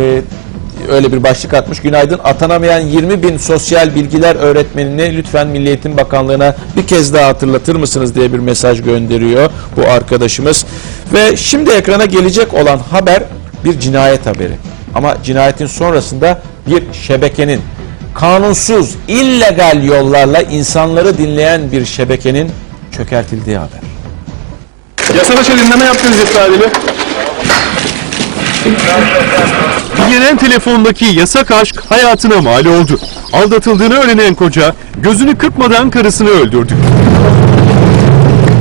e, öyle bir başlık atmış. Günaydın. Atanamayan 20 bin sosyal bilgiler öğretmenini lütfen Milli Eğitim Bakanlığı'na bir kez daha hatırlatır mısınız diye bir mesaj gönderiyor bu arkadaşımız. Ve şimdi ekrana gelecek olan haber bir cinayet haberi. Ama cinayetin sonrasında bir şebekenin kanunsuz, illegal yollarla insanları dinleyen bir şebekenin çökertildiği haber. Yasa dışı dinleme yaptınız ifadeli. Bilinen telefondaki yasak aşk hayatına mal oldu. Aldatıldığını öğrenen koca gözünü kırpmadan karısını öldürdü.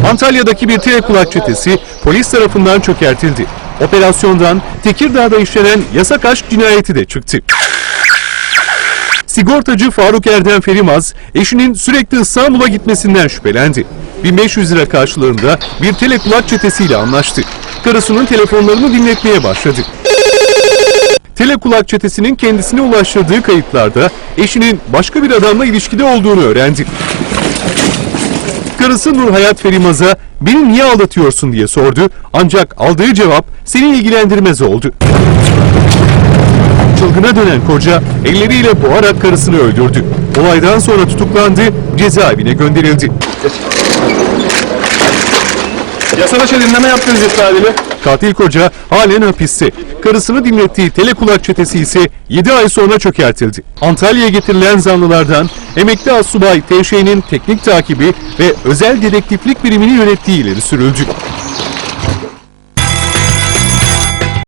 Antalya'daki bir telekulak çetesi polis tarafından çökertildi. Operasyondan Tekirdağ'da işlenen yasak aşk cinayeti de çıktı. Sigortacı Faruk Erdem Ferimaz, eşinin sürekli İstanbul'a gitmesinden şüphelendi. 1500 lira karşılığında bir telekulak çetesiyle anlaştı. Karısının telefonlarını dinletmeye başladı. Telekulak çetesinin kendisine ulaştırdığı kayıtlarda eşinin başka bir adamla ilişkide olduğunu öğrendi. Karısı Nur Hayat Ferimaz'a beni niye aldatıyorsun diye sordu ancak aldığı cevap seni ilgilendirmez oldu. Çılgına dönen koca elleriyle boğarak karısını öldürdü. Olaydan sonra tutuklandı, cezaevine gönderildi. Yasa dışı dinleme yaptınız ifadeli. Katil koca halen hapiste. Karısını dinlettiği telekulak çetesi ise 7 ay sonra çökertildi. Antalya'ya getirilen zanlılardan emekli asubay TŞ'nin teknik takibi ve özel dedektiflik birimini yönettiği ileri sürüldü.